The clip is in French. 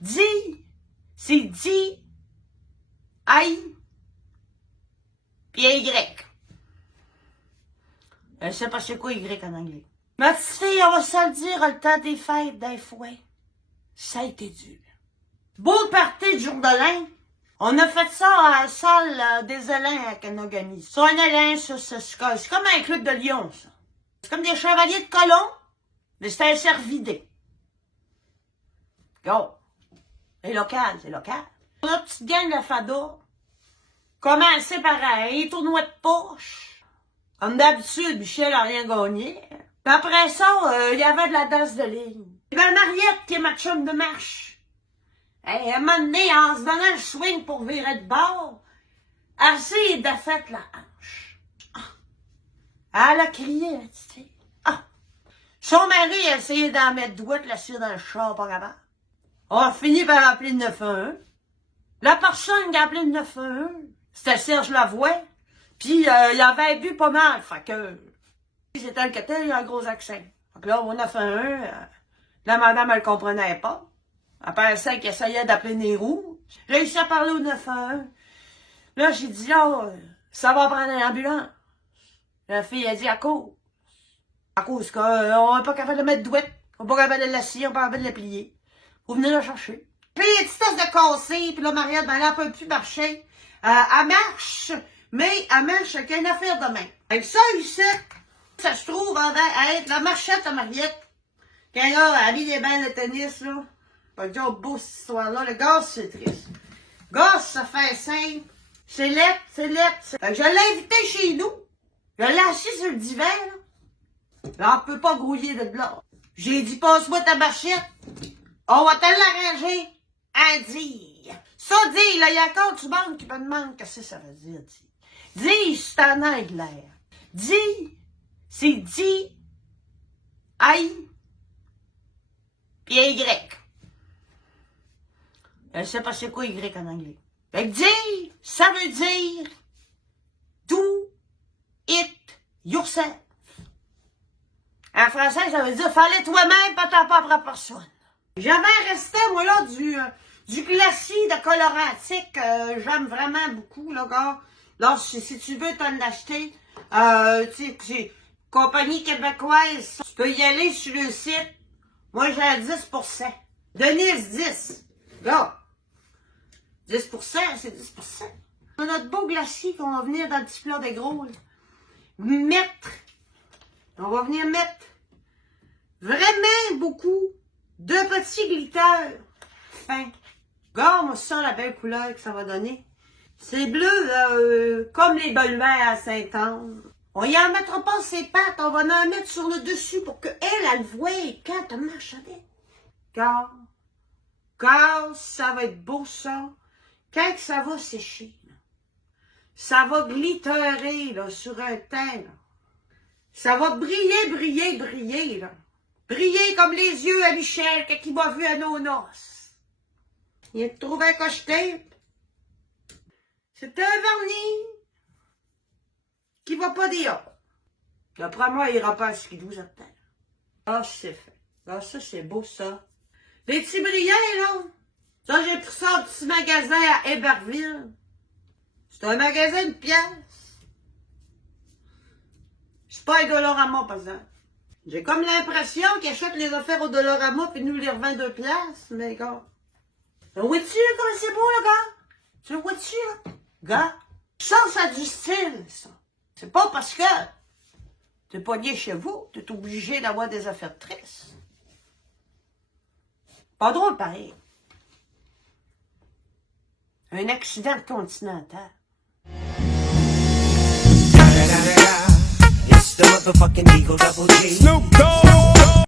Dis, c'est dit, aïe, puis Y. Je sais pas c'est quoi Y en anglais. Ma petite fille, on va se le dire, le temps des fêtes, des fouets, ça a été dur. Beau party de jour de l'an. On a fait ça à la salle des élans à Kanogami. C'est un élan, ça, c'est comme un club de Lyon, ça. C'est comme des chevaliers de colons, mais c'est un cervidé. Go! C'est local, c'est local. Notre petite gang de fada, commencé par un tournoi de poche. Comme d'habitude, Michel a rien gagné. Puis après ça, il y avait de la danse de ligne. Il y avait Mariette qui est ma chum de marche. Hey, à un moment donné, en se donnant le swing pour virer de bord, elle s'est défaite la hanche. Ah. Elle a crié, la petite fille. Ah. Son mari a essayé d'en mettre douette là-dessus dans le char, pas capable. On a fini par appeler le 911. La personne qui a appelé le 911, c'était Serge Lavoie. Puis, il avait bu pas mal, fait que... C'était le catel, il a un gros accent. Donc là, au 911, la madame, elle comprenait pas. Elle pensait qu'elle essayait d'appeler Nérou. J'ai réussi à parler au 911. Là, j'ai dit, là, ça va prendre une ambulance. La fille, a dit, à cause. À cause qu'on n'est pas capable de mettre douette. On n'est pas capable de la scier, on n'est pas capable de la plier. Vous venez la chercher. Puis, il y a une petite tasse de cassé, puis là, Mariette, ben, elle ne peut plus marcher. Elle marche, mais elle marche avec une affaire de main. Avec ça, ici, ça se trouve à être la marchette à Mariette. Quand là, elle a mis les balles de tennis, là. Pas de dire beau cette histoire-là. Le gaz, c'est triste. Gaz, ça fait simple. C'est lettre, c'est lettre. Fait que je l'ai invité chez nous. Je l'ai assis sur le divan, là. Là, on peut pas grouiller de là. J'ai dit, passe-moi ta marchette. On va te l'arranger à dire. Ça, dit, là, il y a encore du monde qui me demande qu'est-ce que ça veut dire, dit. Dis, c'est en anglais. Dis, c'est dit, aïe, puis Y. Je sais pas c'est quoi Y en anglais. Fait que dire, ça veut dire do it yourself. En français, ça veut dire fallait toi-même, pas ta propre personne. J'avais resté, moi, là, du glacis de colorantique. J'aime vraiment beaucoup, là, gars. Là, si tu veux t'en acheter, tu sais, compagnie québécoise, tu peux y aller sur le site. Moi, j'ai 10%. Denise, 10. Là. 10%, c'est 10%. On a notre beau glacis qu'on va venir dans le petit plat de gros, là. On va venir mettre vraiment beaucoup de petits glitters fins. Regarde, moi, ça, la belle couleur que ça va donner. C'est bleu, comme les bolivers à Saint-Anne. On y en mettra pas ses pattes, on va en mettre sur le dessus pour qu'elle, elle voie quand elle marche avec. Car, ça va être beau, ça. Quand ça va sécher, là, ça va glitterer, là, sur un teint, là. Ça va briller, briller, briller, là. Briller comme les yeux à Michel quand il m'a vu à nos noces. Il a trouvé un coche-tape. C'est un vernis qui va pas dire. D'après moi, il ira pas à ce qu'il vous attend. Ah, c'est fait. Ah, ça, c'est beau, ça. Les petits brillants, là. Ça, j'ai pris ça au petit magasin à Héberville. C'est un magasin de pièces. C'est pas un Dollarama, par exemple. J'ai comme l'impression qu'ils achètent les affaires au Dollarama puis nous les revendent 2 piastres, mais gars. Tu vois-tu, là, comme c'est beau, là, gars? Tu le vois-tu, là? Gars, ça a du style, ça. C'est pas parce que t'es pogné chez vous, t'es obligé d'avoir des affaires tristes. Pas drôle, pareil. Un accident continental. It's the motherfucking Eagle Double G. Snoop Dogg.